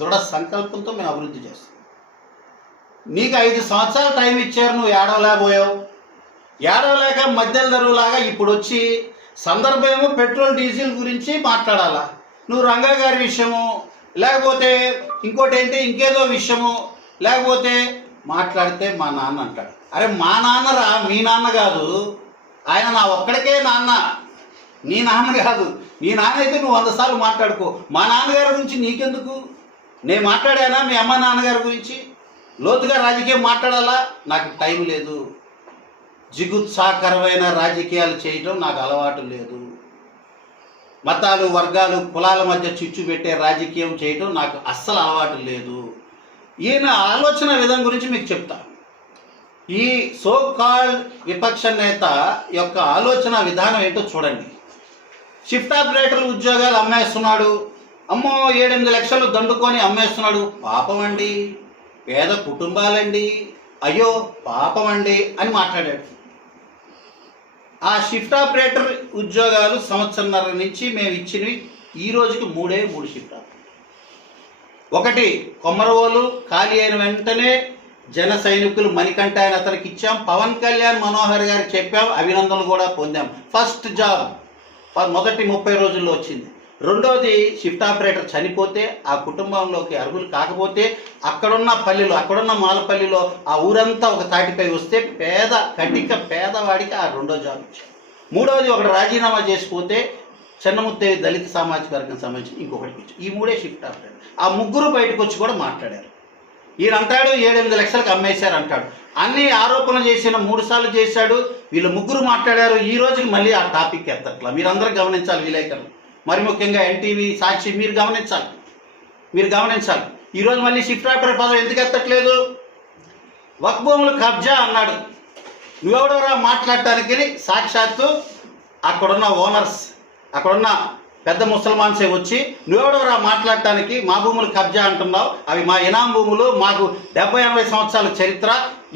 దృఢ సంకల్పంతో మేము అభివృద్ధి చేస్తాం. నీకు 5 సంవత్సరాలు టైం ఇచ్చారు, నువ్వు ఏడవలేకపోయావు. ఏడవలేక మధ్యల ధరువులాగా ఇప్పుడు వచ్చి సందర్భమేమో పెట్రోల్ డీజిల్ గురించి మాట్లాడాలా, నువ్వు రంగా గారి విషయము, లేకపోతే ఇంకోటి ఏంటి ఇంకేదో విషయము, లేకపోతే మాట్లాడితే మా నాన్న అంటాడు. అరే మా నాన్నరా, మీ నాన్న కాదు, ఆయన నా ఒక్కడికే నాన్న, నీ నాన్న కాదు. నీ నాన్న అయితే నువ్వు 100 సార్లు మాట్లాడుకో, మా నాన్నగారి గురించి నీకెందుకు? నేను మాట్లాడానా మీ అమ్మ నాన్నగారి గురించి? లోతుగా రాజకీయం మాట్లాడాలా? నాకు టైం లేదు. జిగుత్సాకరమైన రాజకీయాలు చేయటం నాకు అలవాటు లేదు. మతాలు, వర్గాలు, కులాల మధ్య చిచ్చు పెట్టే రాజకీయం చేయటం నాకు అస్సలు అలవాటు లేదు. ఈయన ఆలోచన విధానం గురించి మీకు చెప్తా. ఈ సో కాల్డ్ విపక్ష నేత యొక్క ఆలోచన విధానం ఏంటో చూడండి. షిఫ్ట్ ఆపరేటర్ ఉద్యోగాలు అమ్మేస్తున్నాడు, అమ్మో 7-8 లక్షలు దండుకొని అమ్మేస్తున్నాడు. పాపం అండి, పేద కుటుంబాలండి, అయ్యో పాపం అండి అని మాట్లాడాడు. ఆ షిఫ్ట్ ఆపరేటర్ ఉద్యోగాలు సంవత్సరన్నర నుంచి మేము ఇచ్చినవి ఈ రోజుకి 3 షిఫ్ట్ ఆపరేటర్. ఒకటి కొమరవోలు ఖాళీ అయిన వెంటనే జన సైనికులు మణికంఠ ఆయన అతనికి ఇచ్చాం. పవన్ కళ్యాణ్ మనోహర్ గారికి చెప్పాం, అభినందనలు కూడా పొందాం. ఫస్ట్ జాబ్ మొదటి 30 రోజుల్లో వచ్చింది. రెండోది షిఫ్ట్ ఆపరేటర్ చనిపోతే ఆ కుటుంబంలోకి అర్హులు కాకపోతే అక్కడున్న పల్లెలో, అక్కడున్న మాలపల్లిలో ఆ ఊరంతా ఒక తాటిపై వస్తే కటిక పేదవాడికి ఆ రెండో జాబ్ ఇచ్చారు. మూడవది ఒకటి రాజీనామా చేసిపోతే చెన్నముత్తేవి దళిత సామాజిక వర్గం సంబంధించి ఇంకొకటికి ఇచ్చారు. ఈ 3 షిఫ్ట్ ఆపరేటర్. ఆ 3 బయటకు వచ్చి కూడా మాట్లాడారు. ఈయన అంటాడు 7-8 లక్షలకు అమ్మేశారు అంటాడు. అన్ని ఆరోపణలు చేసిన 3 సార్లు చేశాడు. వీళ్ళు 3 మాట్లాడారు. ఈ రోజుకి మళ్ళీ ఆ టాపిక్ ఎత్తట్లా. మీరందరూ గమనించాలి, విలేకరులు, మరి ముఖ్యంగా ఎన్టీవీ, సాక్షి, మీరు గమనించాలి. ఈరోజు మళ్ళీ షిఫ్ట్ ఆపరేటర్ పదం ఎందుకు ఎత్తట్లేదు? వక్ఫ్ భూములు కబ్జా అన్నాడు. నువ్వెవడోరా మాట్లాడటానికి? సాక్షాత్తు అక్కడున్న ఓనర్స్, అక్కడున్న పెద్ద ముసల్మాన్సే వచ్చి నువ్వెవడోరా మాట్లాడటానికి, మా భూములు కబ్జా అంటున్నావు, అవి మా ఇనాం భూములు, మాకు 70-80 సంవత్సరాల చరిత్ర,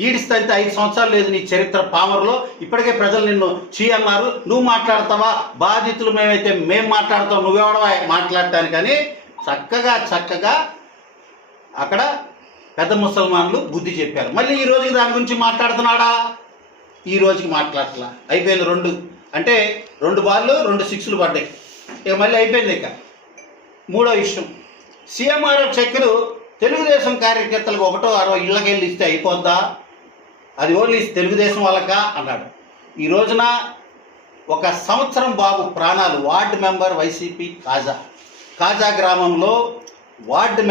ఈడిస్తే 5 సంవత్సరాలు లేదు నీ చరిత్ర పామరులో, ఇప్పటికే ప్రజలు నిన్ను చీ అన్నారు, నువ్వు మాట్లాడతావా? బాధితులు మేమైతే మేము మాట్లాడతాం, నువ్వెవడవా మాట్లాడటానికని చక్కగా అక్కడ పెద్ద ముసల్మాన్లు బుద్ధి చెప్పారు. మళ్ళీ ఈ రోజుకి దాని గురించి మాట్లాడుతున్నాడా? ఈ రోజుకి మాట్లాడట్లా. అయిపోయింది. 2 బాళ్ళు 2 సిక్స్లు పడ్డాయి. ఇక మళ్ళీ అయిపోయింది. ఇక మూడో విషయం, సీఎంఆర్ఎఫ్ చెక్కులు తెలుగుదేశం కార్యకర్తలకు 1/6 ఇళ్ళకెళ్ళి ఇస్తే అయిపోద్దా? అది ఓన్లీ తెలుగుదేశం వాళ్ళకా అన్నాడు. ఈ రోజున 1 సంవత్సరం బాబు ప్రాణాలు. వార్డు మెంబర్ వైసీపీ కాజా గ్రామంలో వార్డు